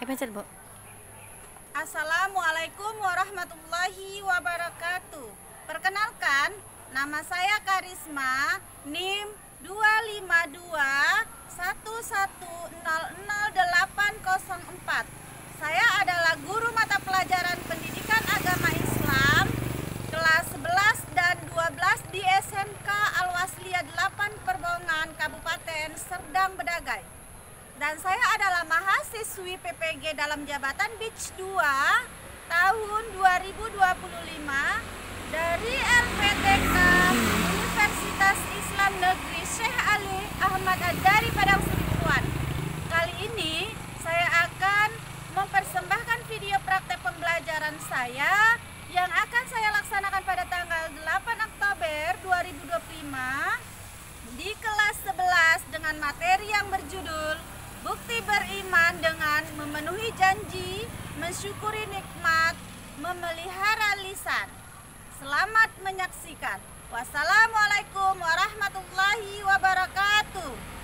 Pencet, Bu. Assalamualaikum warahmatullahi wabarakatuh. Perkenalkan, nama saya Karisma, NIM 25211000804. Saya adalah guru mata pelajaran pendidikan agama Islam kelas 11 dan 12 di SMK Al-Wasliyah 8 Perbongan, Kabupaten Serdang Bedagai. Dan saya adalah mahasiswi PPG dalam jabatan BIJ 2 tahun 2025 dari LPTK Universitas Islam Negeri Syekh Ali Ahmad Ad-Dari Padang Sidempuan. Kali ini saya akan mempersembahkan video praktek pembelajaran saya yang akan saya laksanakan pada tanggal 8 Oktober 2025 di kelas 11 dengan materi yang berjudul Bukti beriman dengan memenuhi janji, mensyukuri nikmat, memelihara lisan. Selamat menyaksikan. Wassalamualaikum warahmatullahi wabarakatuh.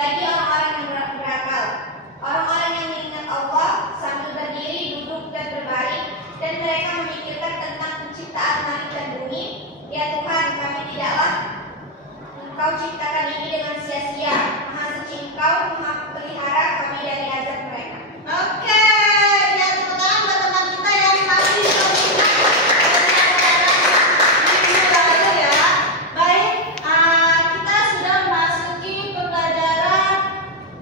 bagi orang-orang yang berakal, orang-orang yang mengingat Allah sambil berdiri, duduk, dan berbaring, dan mereka memikirkan tentang penciptaan langit dan bumi. Ya Tuhan, kami tidaklah Engkau ciptakan ini dengan sia-sia. Maha suci Engkau, Maha pelihara kami dari azab mereka. Oke, ya tepuk tangan buat teman kita yang masih belajar ya. Baik, kita sudah memasuki pembelajaran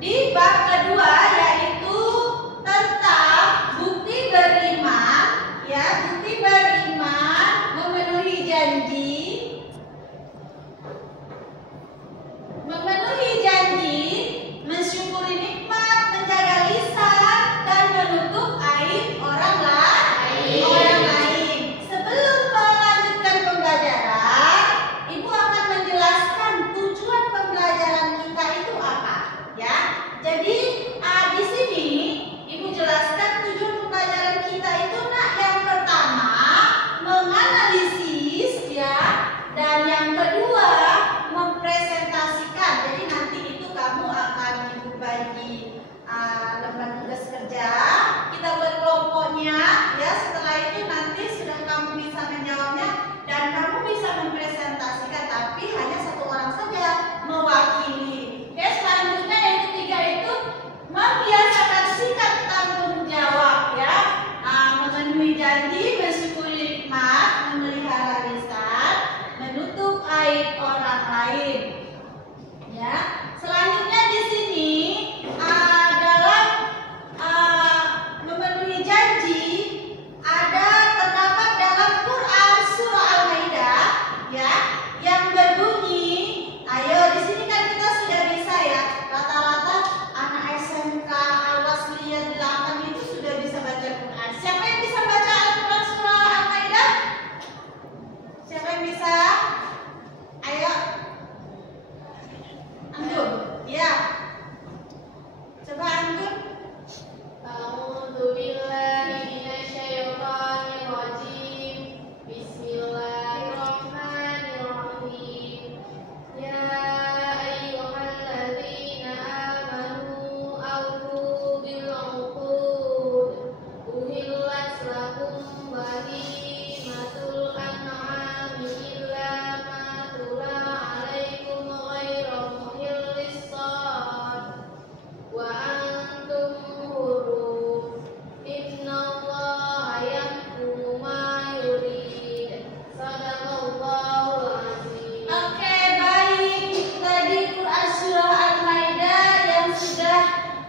di bab kedua, yaitu tentang bukti beriman, ya, bukti beriman memenuhi janji. Memenuhi janji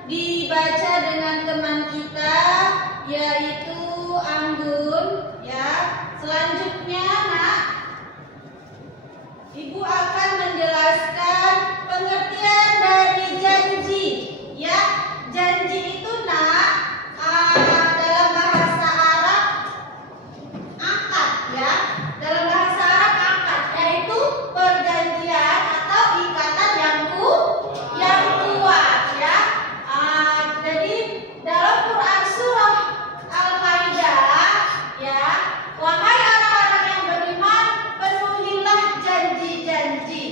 dibaca dengan teman kita yaitu Anggun ya. Selanjutnya Nak, Ibu akan menjelaskan pengertian dari janji ya. Janji itu Nak dalam bahasa Arab akad ya. Dalam bahasa Arab akad yaitu perjanjian atau ikatan yang kuat ya. Jadi dalam Quran surah Al-Maidah ya, wahai orang-orang yang beriman, penuhilah janji-janji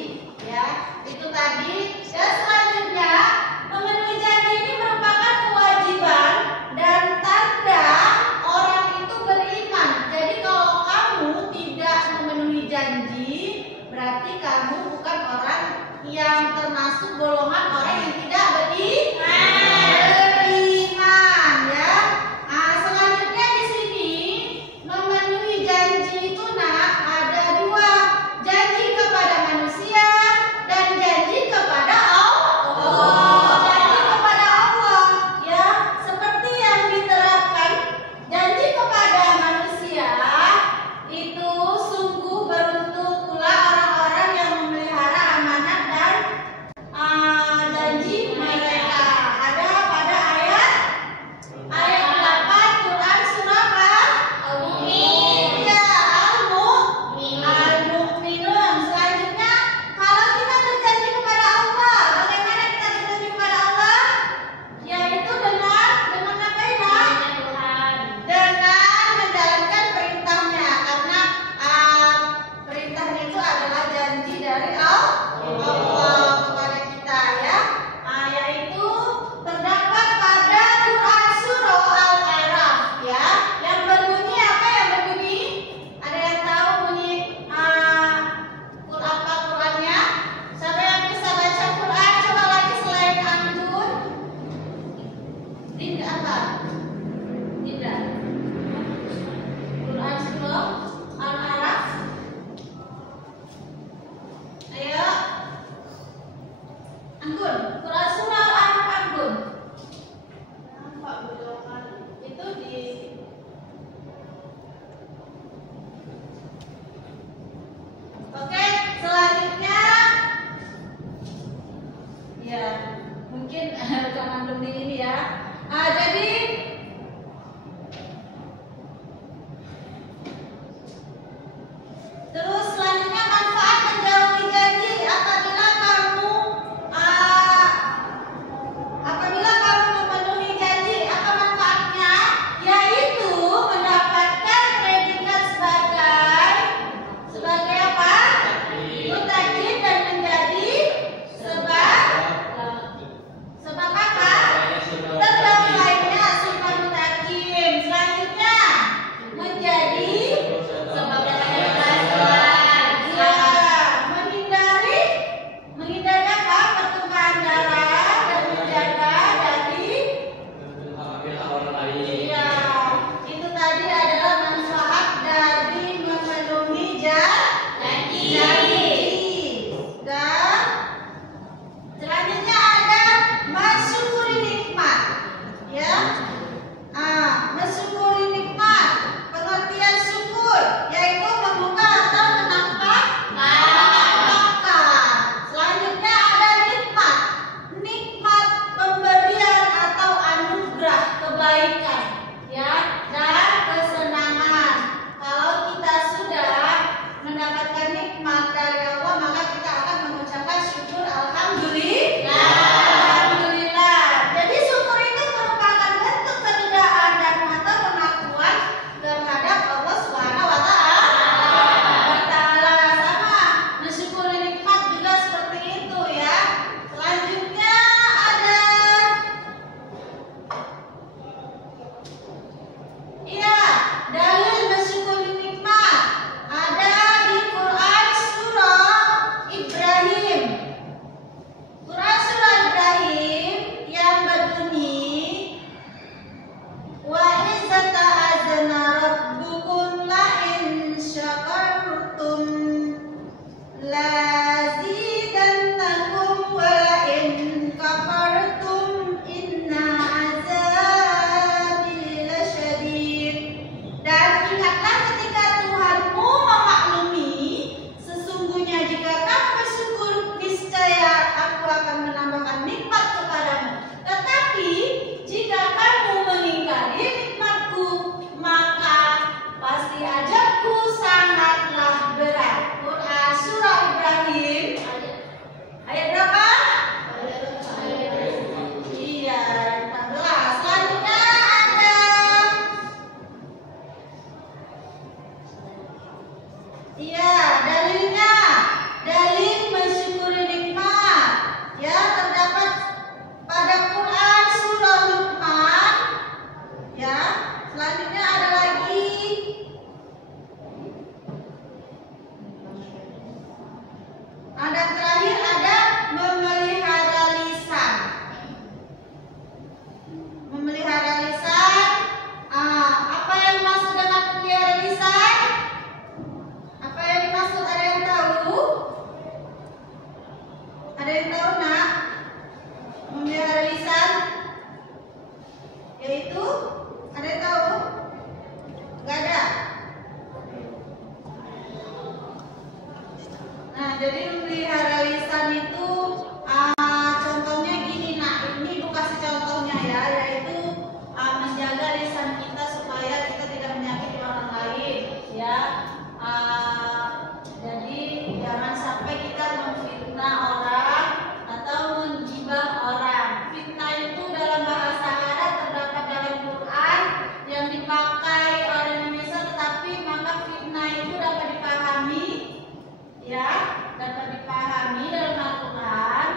ya dapat dipahami dalam Al-Quran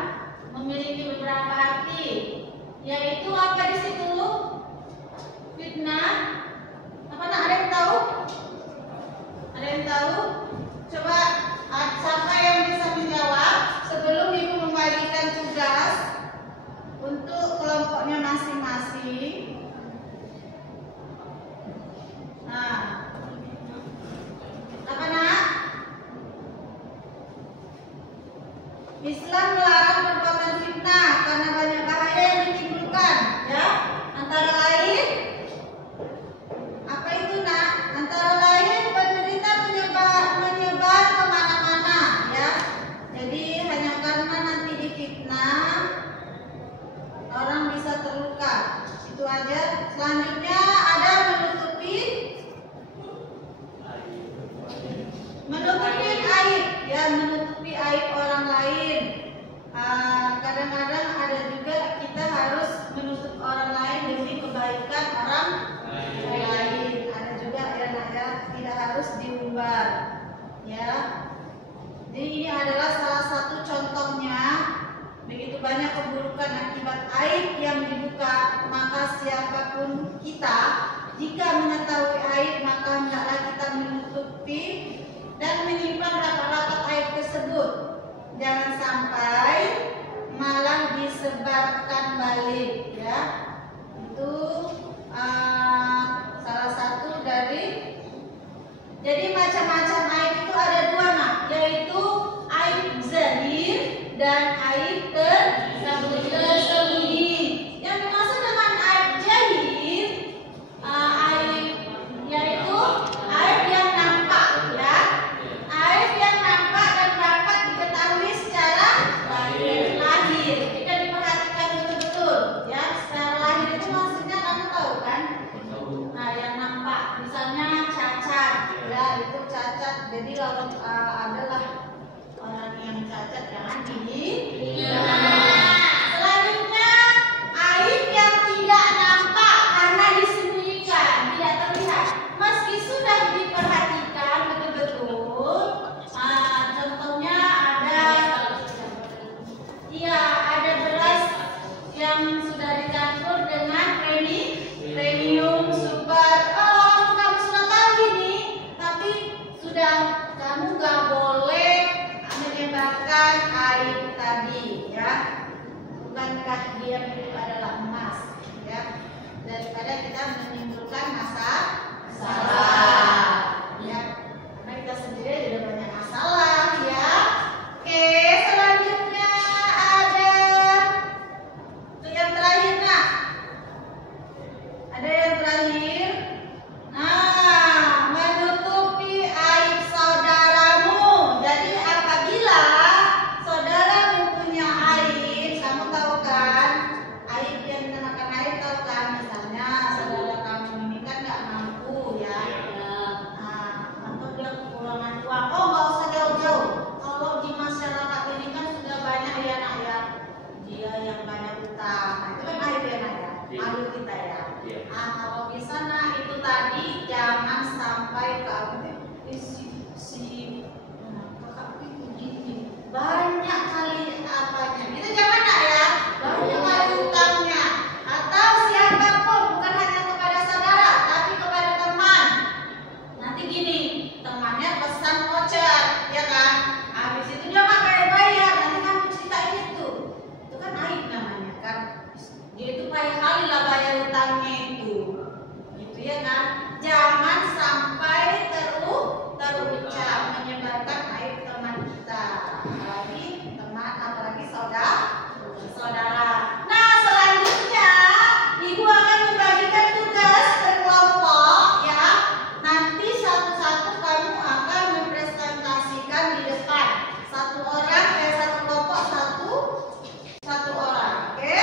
memiliki beberapa arti, yaitu apa di situ? Fitnah. Apa nak? Ada yang tahu? Ada yang tahu? Coba siapa yang bisa menjawab sebelum ibu membagikan tugas untuk kelompoknya masing-masing. Nah, apa nak? Islam melarang perbuatan fitnah karena banyak bahaya yang ditimbulkan, ya. Antara lain, apa itu nak? Antara lain penderita menyebar kemana-mana, ya. Jadi hanya karena nanti difitnah orang bisa terluka. Itu aja. Selanjutnya ada menutupi aib, ya, menutupi aib orang lain. Kadang-kadang ada juga kita harus menutup orang lain demi kebaikan orang lain. Ada juga ya nak, ya, tidak harus diumbar, ya. Jadi ini adalah salah satu contohnya. Begitu banyak keburukan akibat aib yang dibuka, maka siapapun kita, jika mengetahui aib, maka hendaklah kita menutupi dan menyimpan rapat-rapat aib tersebut. Jangan sampai malah disebarkan balik, ya. Itu salah satu dari. Jadi macam-macam aib itu ada dua nak, yaitu aib zahir dan aib tersembunyi. Yang dimaksud dengan aib zahir, aib yaitu aib yang nampak, ya. Aib yang nampak dan dapat diketahui secara lahir. Kita diperhatikan betul-betul, ya. Secara lahir itu maksudnya kamu tahu kan? Nah, yang nampak, misalnya cacat, ya, itu cacat. Jadi kalau adalah orang yang cacat jangan Selanjutnya aib yang tidak nampak karena disembunyikan, tidak terlihat, meski sudah diperhatikan betul-betul. Contohnya ada beras yang sudah dicampur dengan premium super. Oh, kamu sudah tahu ini, tapi sudah kamu gak boleh menyebarkan aib tadi, ya. Bukankah dia itu adalah emas, ya, daripada kita menimbulkan masalah, ya, karena kita sendiri juga banyak masalah, ya. Oke, selanjutnya ada yang terakhir nak, ada yang terakhir. Nah, menutupi aib saudaramu. Jadi apabila saudara mempunyai aib, kamu tahu kan, aib yang dinamakan aib, tahu kan? Misalnya saudara kamu ini kan nggak mampu, ya. Atau dia kekurangan uang. Oh, nggak usah jauh-jauh. Kalau di masyarakat ini kan sudah banyak, ya nak, ya, dia yang banyak utang. Nah, itu kan aib, ya nak, ya, malu kita, ya. Kalau di sana itu tadi jangan sampai kamu kakak itu gini banyak kali apanya, itu jangan nak, ya, banyak kali utangnya. Atau siapapun, bukan hanya kepada saudara tapi kepada teman. Nanti gini, temannya pesan voucher, ya kan, habis itu dia nggak bayar, nanti kamu ceritain itu kan aib namanya kan. Dia itu banyak kali lah bayar utangnya itu, gitu, ya kan. Jangan sampai terucap menyebarkan aib teman kita, apalagi teman, apalagi saudara. Nah, selanjutnya ibu akan membagikan tugas berkelompok, ya. Nanti satu-satu kamu akan mempresentasikan di depan. Satu kelompok satu orang, oke?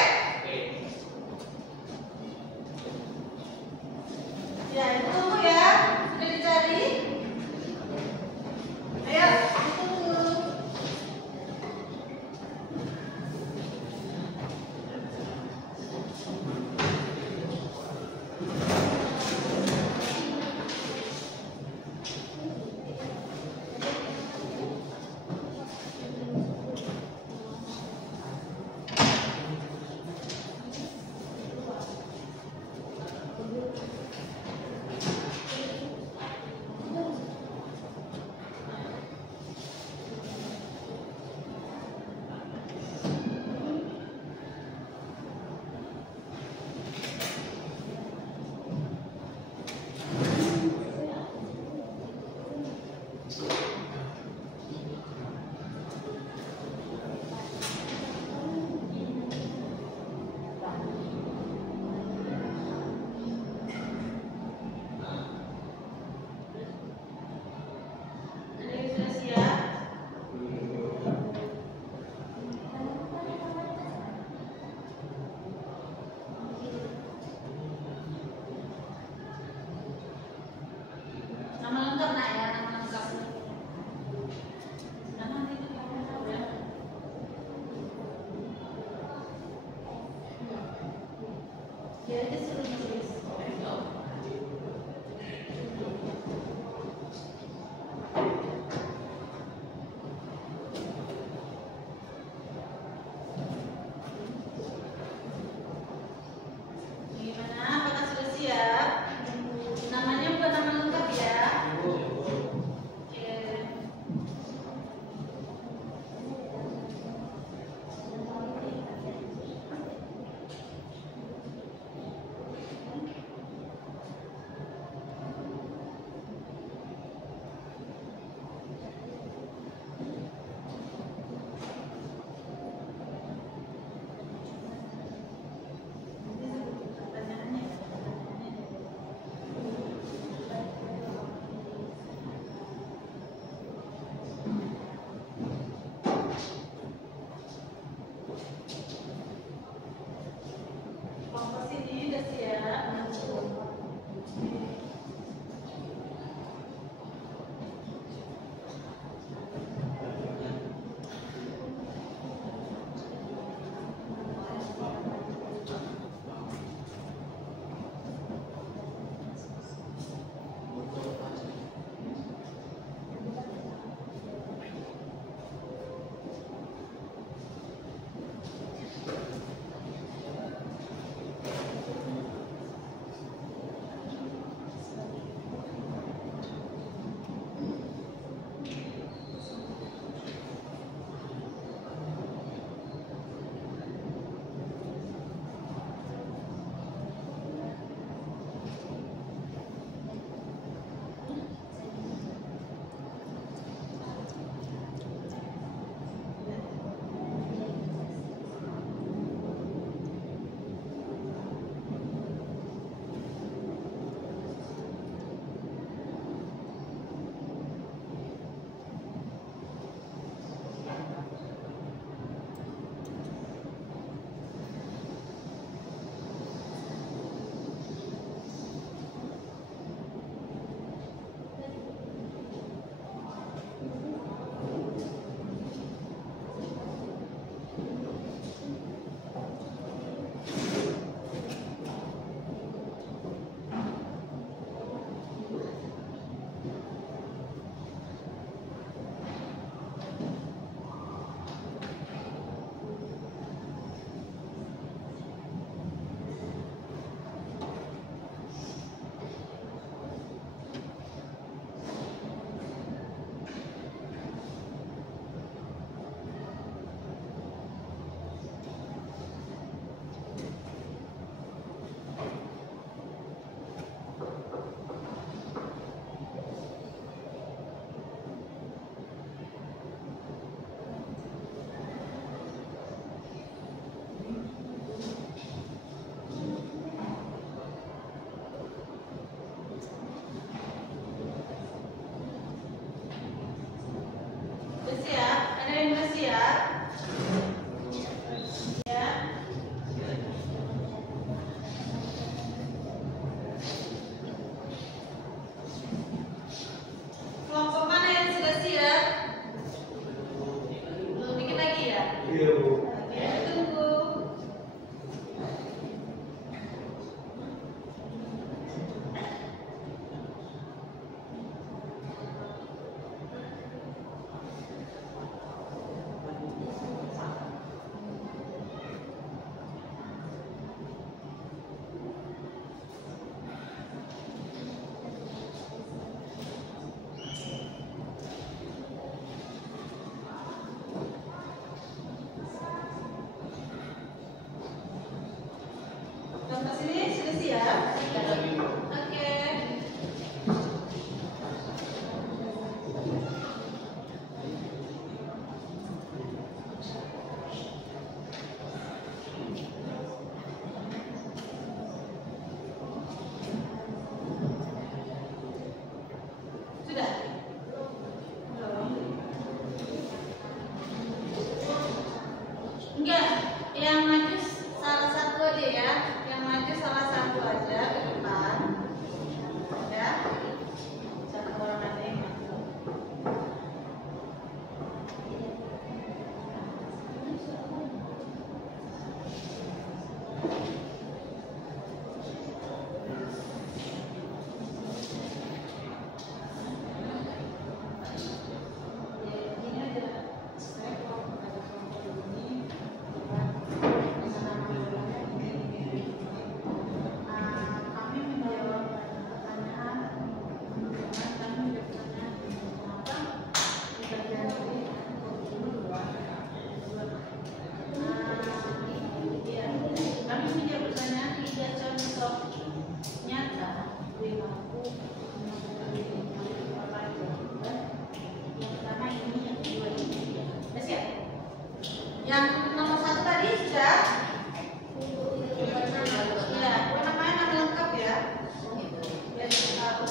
Ya, Dia aja suruh nulis. Gimana? Apakah sudah siap? Namanya bukan nama lengkap ya? Oke. Kompas ini udah siap. Udah siap? Ada yang udah siap? Ya. Kelompok mana yang sudah siap? Belum, dikit lagi ya? Iya, Bu. Oke, tunggu. Sampai sini sudah siap? Oke. Sudah? Belum. Enggak, yang maju salah satu aja ya. Yang maju salah perilaku yang pertama ini, yang kedua ini. Udah siap? Yang nomor 1 tadi sudah? Ya, namanya nama lengkap ya. Biar kita tahu.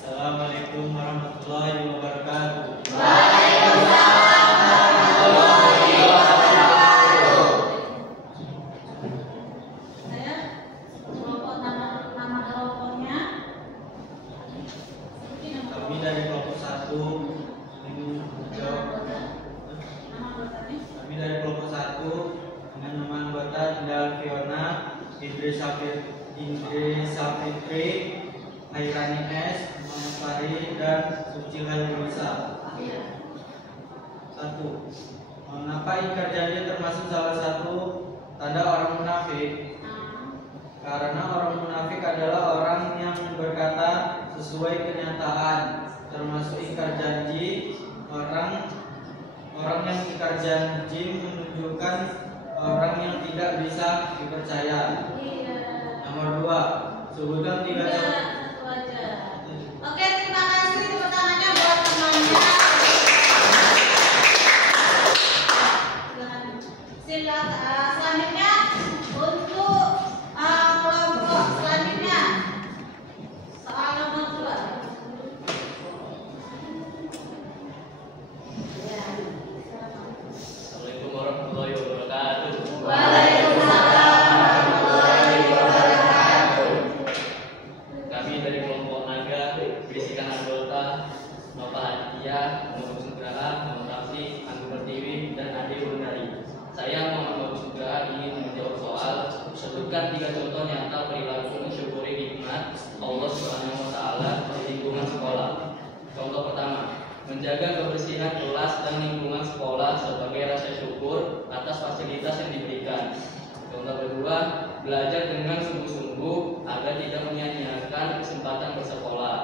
Assalamualaikum warahmatullahi wabarakatuh. Saya kelompok nama kelompoknya. Kami dari kelompok 1 ini menjawab. Kami dari kelompok 1 dengan nama anggota Indah Fiona, Idris Safitri, Hairani S, Muhammad Fahri, dan Suci Hairunisa. 1. Mengapa ingkar janji termasuk salah satu tanda orang munafik? Karena orang munafik adalah orang yang berkata sesuai kenyataan, termasuk ingkar janji. Orang yang ingkar janji menunjukkan orang yang tidak bisa dipercaya. Nomor 2, sebutkan 3 contoh. Oke, terima kasih tepuk tangannya buat temannya. Silakan. Selanjutnya untuk kelompok selanjutnya soal nomor 2. Assalamualaikum warahmatullahi wabarakatuh. Kami dari kelompok Naga berisikan anggota Nova Aditya, Muhammad Sugraha, Muhammad Rafi, Anggur Pertiwi, dan Ade Wundari. Saya Muhammad Sugraha ingin menjawab soal sebutkan 3 contoh nyata perilaku mensyukuri nikmat Allah Subhanahu wa taala di lingkungan sekolah. Contoh pertama, menjaga kebersihan kelas dan lingkungan sekolah sebagai rasa syukur atas fasilitas yang diberikan. Contoh kedua, belajar dengan sungguh-sungguh agar tidak menyia-nyiakan kesempatan bersekolah.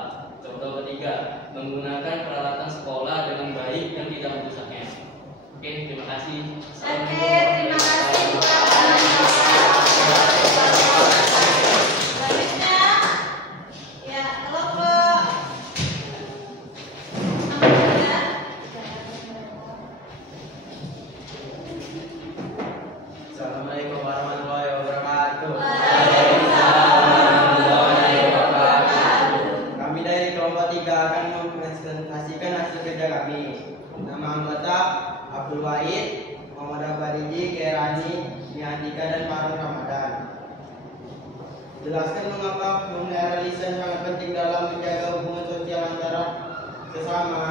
Contoh ketiga, menggunakan peralatan sekolah dengan baik dan tidak merusaknya. Oke, terima kasih. Oke, terima kasih. Selanjutnya, ya kelompok nomor 3. Assalamualaikum warahmatullahi wabarakatuh. Kami dari kelompok 3 akan mempresentasikan hasil kerja kami. Nama anggota Abdul Wahid, Muhammad Abariji, Kerani, Niantika, dan Farul Ramadan. Jelaskan mengapa penggunaan lisan sangat penting dalam menjaga hubungan sosial antara sesama.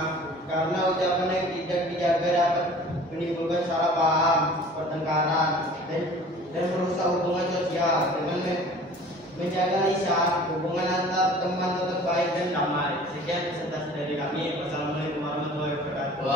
Karena ucapan yang tidak dijaga dapat menimbulkan salah paham, pertengkaran, dan merusak hubungan sosial. Dengan menjaga lisan, hubungan antar teman tetap baik dan damai. Sekian presentasi dari kami. Wassalamualaikum warahmatullahi wabarakatuh.